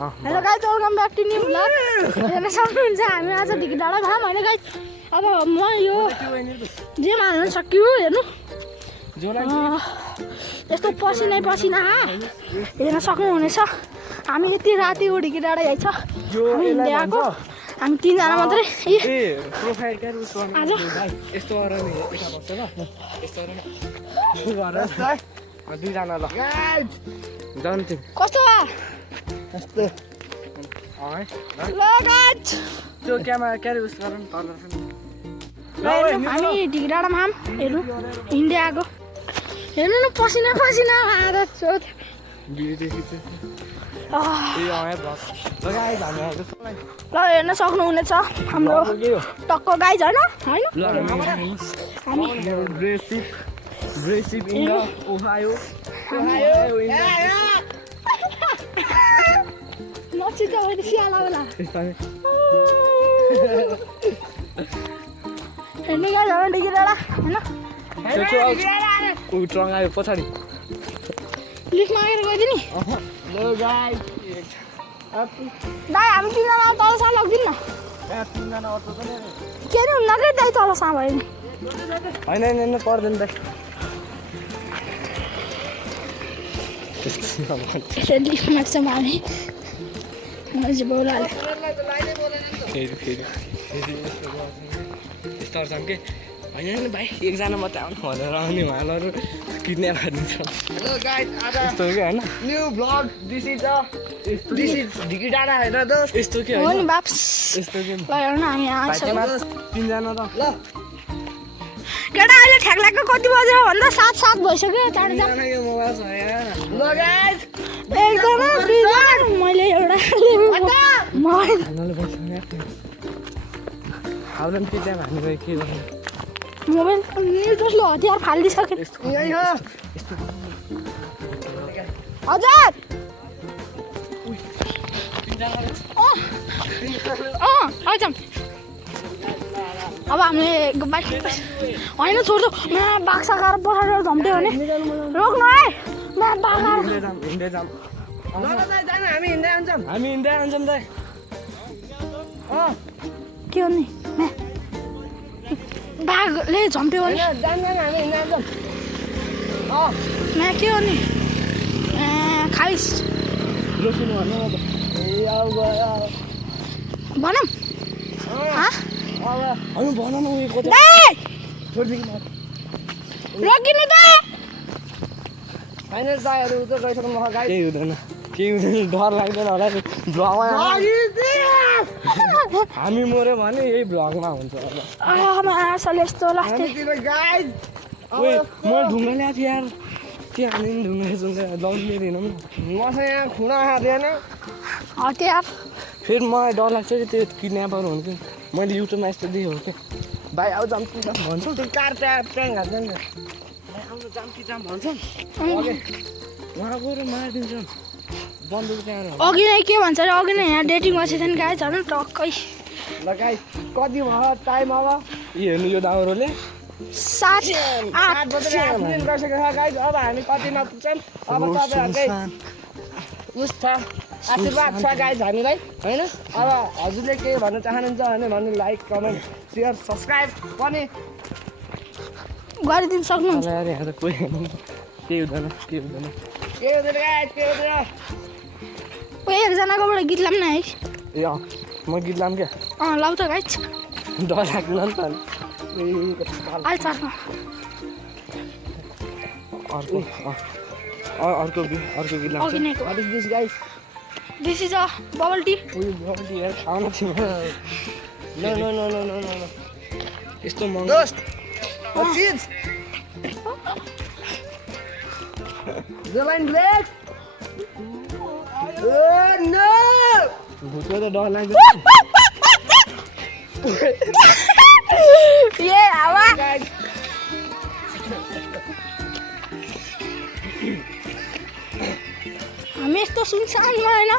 Hello guys, welcome back to new blog. हेर्न सक्नुहुन्छ हामी आज ढिकी डाँडा घाम होइन गाइस। अब म यो जे हाल्न सक्यो हेर्नु, यस्तो पसिनै पसिना हेर्न सक्नुहुनेछ। हामी यति राति ढिकी डाँडा आइछ, हामी हिँड्दै आएको, हामी 3 जना मात्रै। प्रोफाइल क्या आज यस्तो गरेर नि यता बस्छ ल, यस्तो गरेर 2 जना ल जाउँ तिमी कस्तो भयो यस्तो ल गाइस, त्यो क्यामेरा क्यारी उस गरौँ तल हामी ढिकी डाँडामा हेर्नु हिँड्दै आएको। हेर्नु न पसिना पसिना आएर चोट ल हेर्न सक्नुहुनेछ हाम्रो टक्क गाइज होइन नचिन्छ भने सियाला होला हेर्नु गाइज हाम्रो ढिकी डाँडा होइन ट्रङ्गायो पछाडि लिफ्ट मागेर गइदियो नि दाइ। हामी 3 जना तलसा लगिदिनु न के नि हुन्न कि दाइ तलसा भयो नि होइन पर्दैन दाइ लिफ्ट माग्छौँ हामी मैले बोलाले फेरि यस्तो गर्छौँ कि होइन भाइ 1 जना मात्रै आउनु भनेर आउने उहाँहरू किडन्याप गरिदिन्छ। हेलो गाइस, आज यस्तो के होइन न्यू ब्लग। दिस इज ढिकी डाँडा होइन दोस्त, यस्तो के हो नि होइन बाप्स। यस्तो के ल हेर्नु हामी आइसक्यौँ 3 जना त ल केटा अहिले ठ्याक्लाको कति बजेर भन्दा 7 भइसक्यो। चाँडो जाऊँ यो मोबाइल छ यहाँ। ल गाइस, एकजना 2 जना मैले एउटा आउनु किडन्याप हान्नु गयो के गर्नु मोबाइल निर्दोषले हतियार फालिदिइसक्यो यही हो। हजुर आइजाउँ। अब हामीले बाइक होइन छोड्दो बाक्सा गएर पछाडि झम्ट्यो भने रोक्नु है बाघ हिँड्दै जाऊँ ल जानु, हामी हिँड्दै आउँछौँ। हामी हिँड्दै आउँछौँ दाइ के हो नि बाघले झम्ट्यो भने जानु हामी हिँड्दै आउँछौँ। के हो नि खाइस रोक्नु भन्नु त भनौँ होइन भन न उयो कता छोडिदिनु रोकिनु त होइन दाइहरू त गइसक्नु म गाइस। केही हुँदैन डर लाग्दैन होला भ्लगमा हामी मऱ्यो भने यही भ्लगमा हुन्छ होला असले यस्तो लाग्थ्यो हामीतिर गाइस ओए मैले ढुङ्गा ल्याएको थिएँ यार के हामी ढुङ्गा लाउनु दिनौँ न मसँग यहाँ खुना खाँदैन। हतियार फेरि मलाई डर लाग्छ कि त्यो किडन्यापर हुनु कि मैले युट्युबमा यस्तो देखेँ कि भाइ आऊ जाम कि जाम भन्छ त्यो कार प्याङ हान्छ नि आउनु जाम कि जाम भन्छ उहाँ गएर मारिदिन्छ बन्दुक त्यहाँ अघि नै के भन्छ अरे अघि नै यहाँ डेटिङ बसेको थियो नि गाई झन् टक्कै ल गाइस, कति भयो टाइम? अब यी हेर्नु यो दाउरोले 7 8 बजेर आफ्टरनुन गइसकेको छ गाइस। अब हामी कतिमा पुग्छौँ? अब तपाईँहरूकै उस छ आशीर्वाद छ गाइस हामीलाई होइन। अब हजुरले के भन्न चाहनुहुन्छ भने लाइक कमेन्ट सेयर सब्सक्राइब पनि गरिदिनु सक्नुहुन्छ यहाँ त कोही केही हुँदैन के हुँदैन गाइस, के हुँदैन। एकजनाकोबाट गीत लाऊँ न है ए म गीत लाम क्या लाउ त गाई डर लाग्दैन नि त आइछ अर्को गीत लाम अघि नै What is this guys? This is a bubble tea खाउन थियो No. यस्तो महँगो दोस्त, what is? The line black? Oh no! भुतको त डर लाग्छ ये हावा Guys, हामी यस्तो सुनसानमा होइन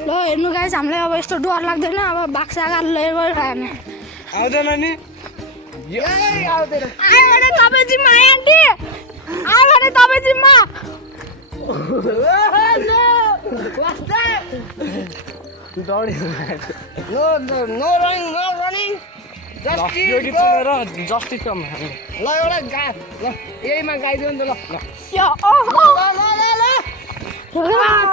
ल हेर्नु गाइस हामीलाई अब यस्तो डर लाग्दैन। अब बाक्सागार लिएर गएर खाने आउँदैन नि यही आउँदैन। आयो भने तपाईँ जिम्मा आन्टी आयो भने तपाईँ जिम्मा No running. Just यो eat, गीत go. सुनेर जस्टिस कम ल एउटा ल यहीमा गाइदियो नि त ल या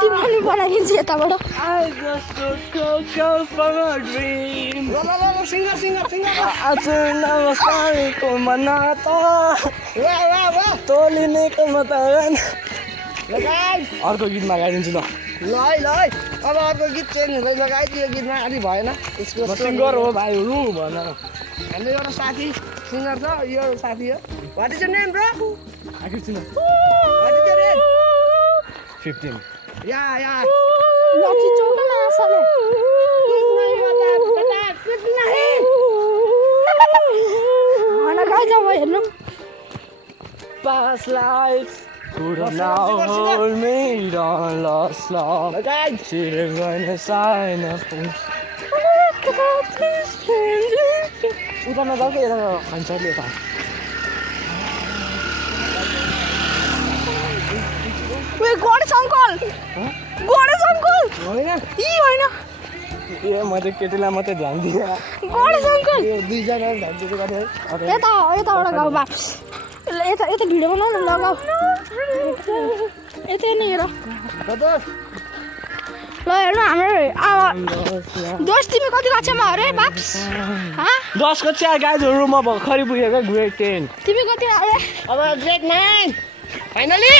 तिमीले बनाइदिन्छ यताबाट I just woke up from a dream. ल सिङ्गर आज नमस्कारेको मनाता वाह तोलिनेको मतन ल गाइस अर्को गीतमा गाइदिन्छु ल ल अब अर्को गीत चेन्ज हुँदै गाइदियो गीतमा अलि भएन म सिङ्गर हो भाइ रु भन हाम्रो एउटा साथी सिङ्गर छ यो साथी हो what is your name bro आखिर चिन वाट इज योर नेम 15 या लची चौका आसाले ana गाइस अब हेर्नु Past lives could have now hold me down, lost love. ल guys Should have run a sign of hope. उता नजाऊ कि यता खान्छले यता वे गणेश अङ्कल होइन यी होइन ए म त केटीलाई मात्रै ध्यान दिएँ गणेश अङ्कल यो दुईजना ध्यान दिएको गरे यताबाट गाउँ बाप्स यता भिडियो बनाऊ न लगाऊ यतै नै हेर ल हेर्नु हाम्रो दोस्त तिमी कति कक्षामा अरे बाप्स 10 कक्षा गाइजहरु म भर्खरै पुगेको ग्रेड 10 तिमी कति अरे अब ग्रेड 9 फाइनली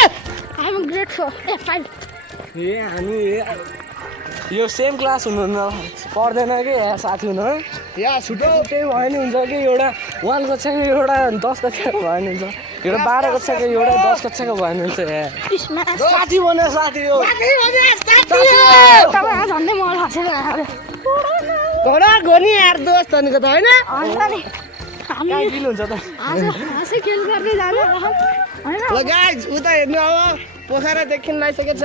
आइम ग्रेड 4 ए 5 ए हामी यो सेम क्लास हुनुहुन्न पर्दैन कि साथी हुनु या छुटो त्यही भयो नि हुन्छ कि एउटा 1 कक्षाको एउटा 10 कक्षाको भयो नि हुन्छ एउटा 12 कक्षाको एउटा 10 कक्षाको भयो नि हुन्छ इसमा साथी बने साथी हो तपाईँ झन्डै मलाई हँसेर अरे घोडा घोनी यार दोस्त भनेको त होइन अन्त नि हामी कहाँ किन हुन्छ त आज हाँसै खेल गर्दै जाने होइन ल गाइज उता हेर्नु अब पोखरा देखिन लागिसकेको छ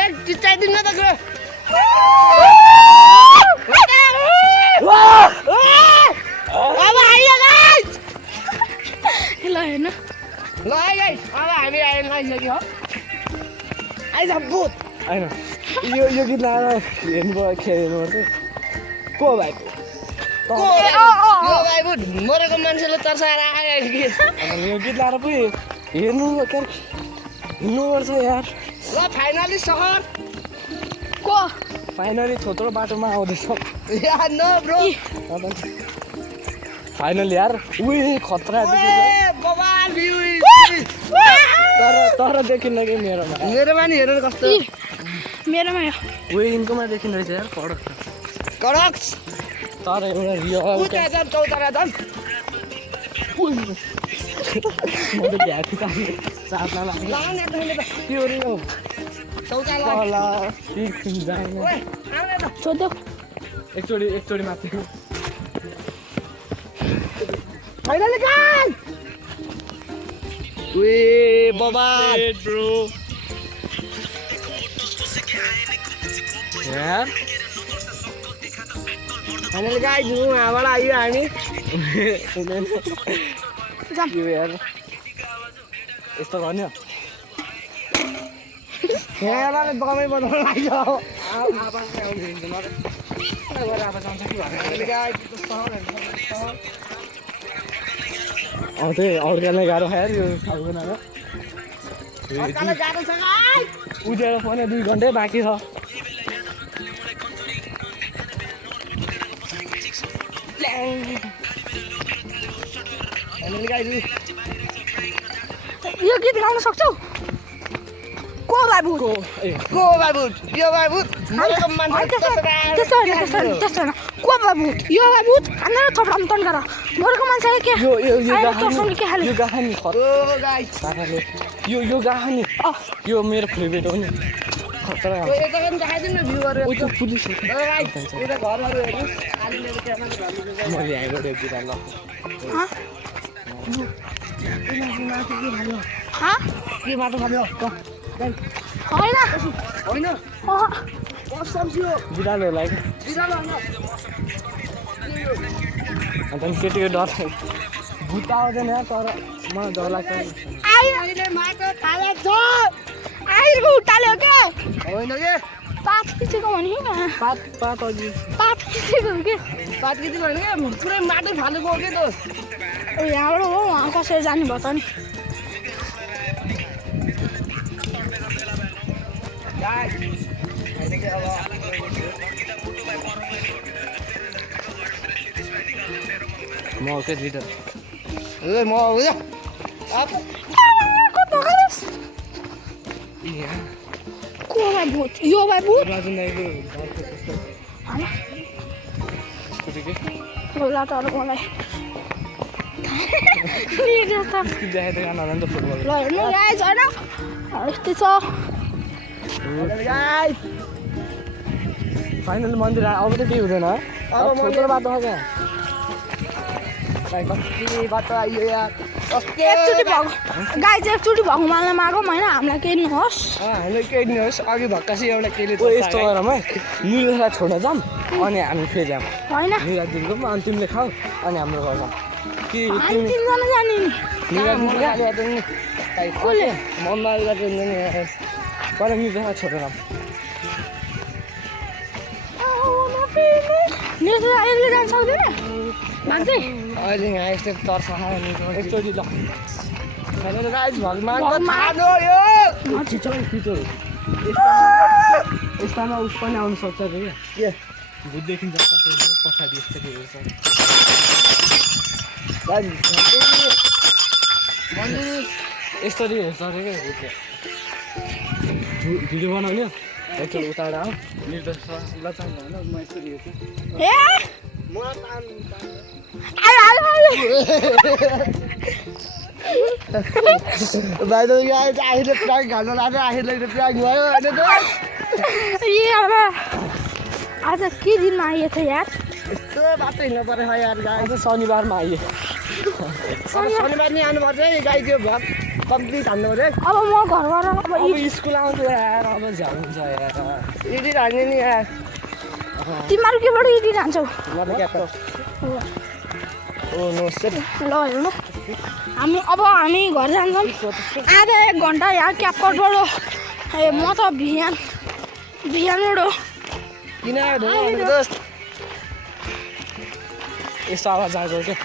एक चिच्चाइदिनु न त ग्रो अब आइयो गाइज ल हेर्नु ल है गाइज अब हामी आएर लागिसक्यो आइज भूत हैन यो गीत लाएर हेर्नु खेल्नुपर्छ को भाइ को यो भाइ भूत मरेको मान्छेले तर्साएर आयो कि यो गीत लाएर पो हेर्नु के हिँड्नुपर्छ यार ल फाइनली सहर को फाइनली थोत्रो बाटोमा आउँदैछ या न ब्रो फाइनल यार उही खतरा ए बबाल भ्यू तर देखिन्न कि मेरोमा मेरोमा नि हेरेर कस्तो मेरोमा यो उही यिनकोमा देखिँदो रहेछ यार कडक कडक्स तर एउटा रियल उता जाम चौतारा जाम म त भ्याएको साथमा लाग्यो लाउन एकदमै त त्यो रियल चौतारा होला जाने ओए आउन त सोध्यो एकचोटि मात्र फाइनली गाइस वे बबाल ब्रो यार फाइनली गाइस उहाँबाट आइयो हामी जाम यो यार यस्तो गर्नु यहाँबाट दमै बनाउन लाग्यो त्यही अर्कालाई गाह्रो खायो यो खालको नाम अर्काले गाह्रो छ गाइस उजेर पनि 2 घन्टै बाँकी छ फाइनली गाइस यो गीत गाउन सक्छौ को बाबु को ए को बाबुत यो बाबुत मरेको मान्छे त्यस्तो होइन को बाबु यो बाबु खाना थपडाम तन गर मरेको मान्छे के यो तसँग के हाले यो गाहनी ओ गाइस खतराले यो गाहनी यो मेरो फेभरेट हो नि खतरा यता पनि देखाइदिनु न भ्यूहरु ओ त्यो पुलिस हो ओ गाइस यता घरहरु हेर्नु अलि मेरो क्यामेरा धर्नु मैले आएको त्यो गिरा ल के माटो खाल्यो होइन होइन कसम थियो गिरालो लाइक बिरालो न अन्त केटीको डर भूत आउँदैन तर मलाई डर लाग्छ अहिले माटो खाला छ आइरको उठाल्यो क्या होइन के पात खिचेको भने पात अघि पात खिचेको के पात किति भने के पुरै माटो फालेको हो के त यहाँबाट हो उहाँ कसरी जाने भयो त नि म के लिडर ए म हो या कता गएस को भाइ भूत यो भाइ भूत राजन दाइको घरको त्यस्तो स्कुटी के होला त अरू मलाई लिएर त स्कुटी देखाइ त गाना होला नि त फुटबल ल हेर्नु गाइज होइन यस्तै छ गाइस फाइनल मन्दिर अब त केही हुँदैन अब फोटो बाटो हो क्या भाइ कति बाटो आइयो यार एकचोटि गाइज एकचोटि भगवान्लाई मागौँ होइन हामीलाई केही नहोस् हामीले केही नि होस् अघि भक्कासी एउटा केले ओ यस्तो गरौँ है निरजलाई छोड्न जाऊँ अनि हामी फेरि जाऊँ होइन निराजदेखिको पनि अनि तिमीले खाऊ अनि हाम्रो घर जाऊँ कि हामी तिमी तिनजना जाने नि कसले मम्मा पर निरजलाई छोडेर जाऊँ निरज एक्लै जान सक्दैन मान्छे अहिले यहाँ यस्तो तर्स एकचोटि ल हेलो गाइस भगवानको भगवान। थाहा हो यो यस्तामा उस पनि आउनु सक्छ अरे क्या के भूत देखिन्छ पछाडि यस्तो के हेर्छ यस्तरी हेर्छ अरे क्या भूतले भिडियो बनाउने एकचोटि उताएर आऊ निर्देशलाई चाहिन्छ होइन म यसरी हेर्छु ए म आयो आयो आयो भाइ त गाइस अहिले प्राइक घाल्नु लाग्यो अहिले प्राइक भयो होइन त ए अब आज के दिनमा आइएछ यार यस्तो बाटो हिँड्नु पर्यो यार गाइस आज शनिबारमा आइयो शनिबार नि आउनुपर्छ है गाई त्यो भ्लग कम्प्लिट हान्नु पर्यो है अब म घरबाट अब अब स्कुल आउँछ यार अब झ्याउ हुन्छ यार एडिट हान्ने नि यार तिमीहरू केबाट एडिट हान्छौ मतलब क्या ओ नो सेट ल हेर्नु हामी घर जान्छौँ आधा एक घन्टा यहाँ क्यापकटबाट ए म त बिहानबाट किन आयो दोस्त यस्तो आवाज आएको क्या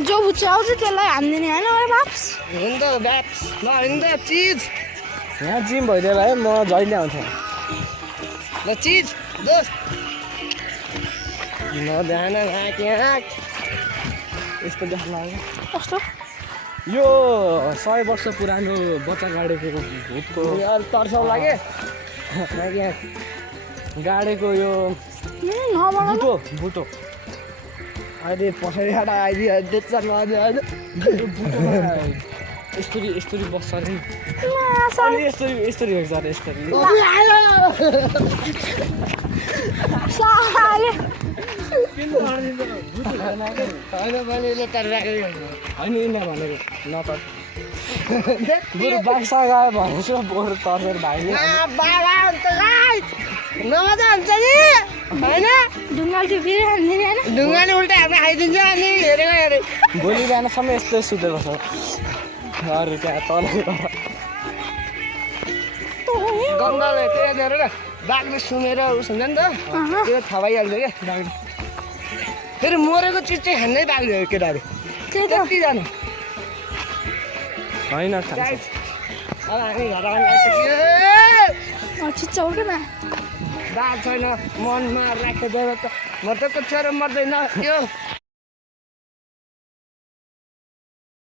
जो बुच्चे आउँछ त्यसलाई हानिदिने होइन अरे बाप्स हुन त ब्याट्स होइन त चिज यहाँ जिम भइदिएर है म जहिले आउँथेँ ल चिज दोस्त न ध्यान यहाँ यस्तो देख्न लाग्यो कस्तो यो 100 वर्ष पुरानो बच्चा गाडेको भूतको तर्साउ लाग्यो गाडेको यो नबनाउनु बुटो अहिले पछाडिबाट आइदियो देख्छ होइन यस्तरी बस्छ अरे नि माछा अनि यस्तरी हेर्छ अरे यस्तरी साले होइन मैले तर होइन यिनीहरू भनेको नतर बरु बाइकसँग आयो भनेपछि बरु तर्सेर भाइले बाबा हुन्छ गाइस नमजा हुन्छ नि होइन ढुङ्गाल त्यो फेरि हानिदिने होइन ढुङ्गाले उल्टा हामी खाइदिन्छ अनि हेरेको हेरे भोलि बिहानसम्म यस्तै सुतेको छ अरू त्यहाँ तल गङ्गाले त्यही हेरेर न बाघले सुमेर उस हुन्छ नि त त्यो थाहा भइहाल्छ क्या बाघले फेरि मरेको चिज चाहिँ खाँदै बाघले हो केटाहरू त्यही त कतिजना होइन खान्छ अब हामी घर आउनु आइसक्यो चिच्चा हो क्या मा बाघ छैन मनमा राखेर त मर्दैन यो